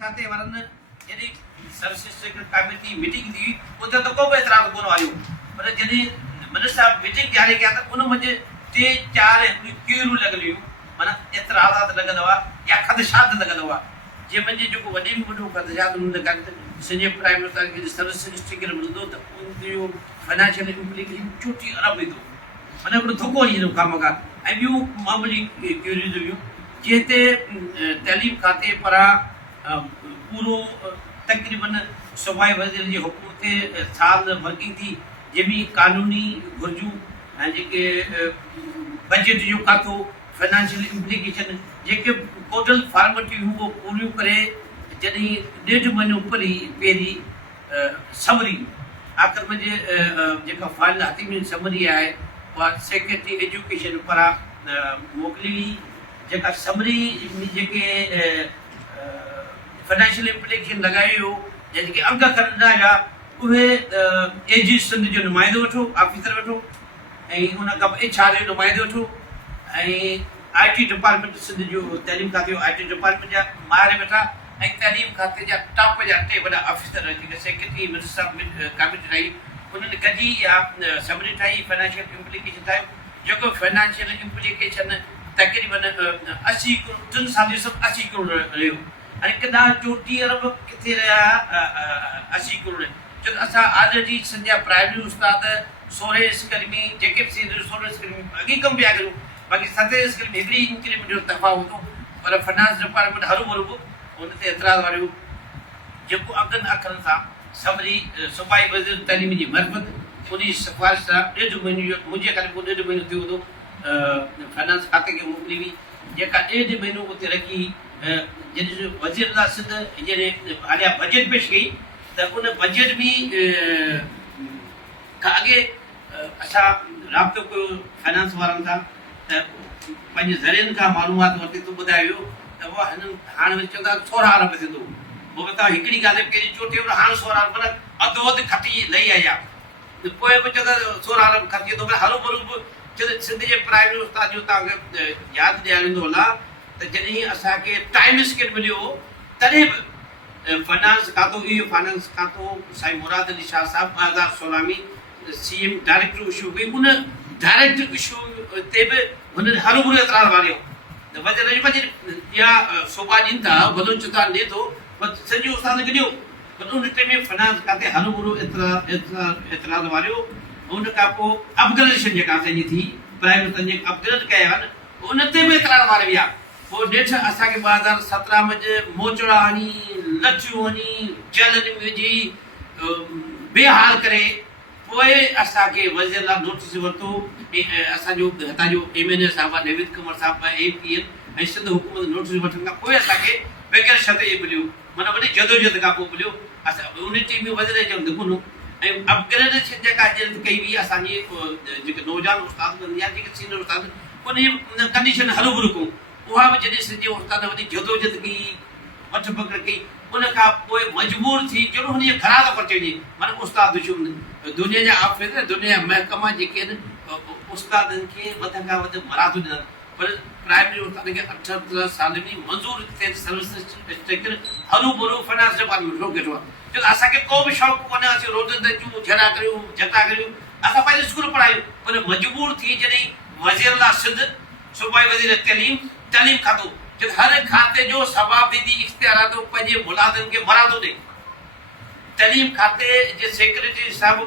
खाते वारनि जॾहिं सर्विसिस कमेटी मीटिंग थी उते त को बि एतिराज़ कोन आयो पर जॾहिं मिनिस्टर साहिब मीटिंग ॾियारे कया त उन मंझि 3-4 क्यूरियूं लॻल हुयूं माना एतिराज़ात लॻल हुआ या ख़दशात लॻल हुआ जंहिं मंझि जेको वॾे में वॾो ख़दशात हुननि कनि सॼे प्राइम मिनिस्टर खे सर्विसिस टिकट मिलंदो त उनजो फाइनेंशियल इम्प्लीकेशन 34 अरब ईंदो माना हिकिड़ो धोखो वञी वेंदो खामखा ऐं ॿियूं मामूली क्यूरियूं हुयूं जंहिं ते तइलीम खाते पारां पूरो तक़रीबन सूबाई वज़ीर जे हुकुम ते साल वर्किंग थी जंहिंमें कानूनी घुर्जूं ऐं जेके बजट जो खातो फाइनेंशियल इम्प्लीकेशन जेके टोटल फॉर्मेलिटियूं उहो पूरियूं करे जॾहिं 1.5 महीनो पहिरीं समरी आख़िर में जेका फाइनल हथी समरी आहे उहा सेक्रेटरी एजुकेशन पारां मोकिली हुई जेका समरी जेके फाइनेंशियल इम्प्लीकेशन लॻाई हो या जेके अंग खणंदा हुआ उहे एजी सिंध जो नुमाइंदो वठो ऑफिसर वठो ऐं हुन खां पोइ एच आर जो नुमाइंदो वठो ऐं IT डिपार्टमेंट सिंध जो तइलीम खाते जो IT डिपार्टमेंट जा माहिर वेठा ऐं तइलीम खाते जा टॉप जा 2 वॾा ऑफिसर जेके सेक्रेटरी मिनिस्टर कमेटी ठाही उन्हनि गॾी इहा समरी ठाही फाइनेंशियल इम्प्लीकेशन ठाहियो जेको फाइनेंशियल इम्प्लीकेशन तक़रीबन 80 करोड़ 3 साल जो 80 करोड़ रहियो ऐं केॾा 34 अरब किथे रहिया 80 करोड़ छो त असां ऑलरेडी संजा प्राइमरी उस्ताद 16 स्कूल में जेके बि 16 स्कूल में अॻे कमु पिया करूं बाक़ी 7 स्कूल में हिकिड़ी इंक्रीमेंट जो तफ़ावत हो पर फाइनेंस डिपार्टमेंट हरू भरू हुन ते एतिराज़ वारियो जेको अॻनि अखरनि सां समरी सूबाई वज़ीर तइलीम जी मरफ़त उन सिफ़ारिश सां 1.5 महीने जो मुंहिंजे ख़्याल में 1.5 महीनो थियो हूंदो फाइनेंस खाते खे मोकिली हुई जेका 1.5 महीनो उते रखी जॾहिं वज़ीर सिंध जॾहिं हालिया बजट पेश कई त उन बजट में खां अॻे असां राब्तो कयो फाइनेंस वारनि सां त पंहिंजे ज़रियनि खां मालूमात वरिती त ॿुधायो त उहा हिननि हाणे वरी चवंदा 16 अरब थींदो पोइ तव्हां हिकिड़ी ॻाल्हि कहिड़ी चोटी हाणे 16 अरब माना अधु वधि खटी लही आई आहे पोइ बि चवंदा 16 अरब खर्ची थो हरू भरू बि सिंध जे प्राइमरी उस्ताद जो तव्हांखे यादि ॾियारींदो हलां त जॾहिं असांखे टाइम स्केल मिलियो तॾहिं बि फाइनेंस खातो इहो फाइनेंस खातो साईं मुराद अली शाह साहिबु 2016 में CM डायरेक्टर इशू कई उन डायरेक्टर इशू ते बि हुननि हरू भरू एतिराज़ वारियो त वज़ीर इहा सूबा ॾियनि था वॾो चितान ॾिए थो पर सॼो उस्ताद गॾियो पर उन टाइम में फाइनेंस खाते हरू भरू एतिराज़ वारियो उन खां पोइ अपग्रेडेशन जेका असांजी थी प्राइम मिनिस्टर जे अपग्रेड कया आहिनि उन ते बि एतिराज़ वारे विया पोइ ॾेठि असांखे 2017 में मोचड़ा हणी लठियूं हणी जेलनि में विझी बेहाल करे पोइ असांखे वज़ीर लाइ नोटिस वरितो असांजो हितां जो MNA साहिबु आहे नवीद कुमार साहिबु आहे APN ऐं सिंध हुकूमत नोटिस वठण खां पोइ असांखे बग़ैर शर्त मिलियो माना वॾी जदोजहद खां पोइ मिलियो असां उन टीम में वज़ीर जो दुगुनो ऐं अपग्रेडेशन जेका कई हुई असांजी जेके नौजवान उस्ताद या जेके सीनियर उस्ताद उन कंडीशन हरू भरू कयूं उहा बि जॾहिं सॼे उस्ताद वॾी जदोजहद कई वठ पकड़ कई उन खां पोइ मजबूर थी चलो हुन जे घरां थो पहुचे वञे माना उस्ताद दुनिया जा ऑफिसर दुनिया जा महकमा जेके आहिनि उस्तादनि खे वध खां वधि मरादूं ॾियनि पर प्राइमरी उस्ताद खे 78 साल में मंज़ूर थिए सर्विसिस हरू भरू फाइनेंस डिपार्टमेंट रोक वेठो आहे छो त असांखे को बि शौक़ु कोन्हे असीं रोडनि ते अचूं जड़ा करियूं जता करियूं असां पंहिंजे स्कूल पढ़ायूं पर मजबूर थी जॾहिं वज़ीर सिंध सूबाई वज़ीर तइलीम खातो हर खाते जो सवाबदीदी इख्तियारात पंहिंजे मुलाज़िम खे मरादो ॾे तइलीम खाते जे सेक्रेटरी साहिबु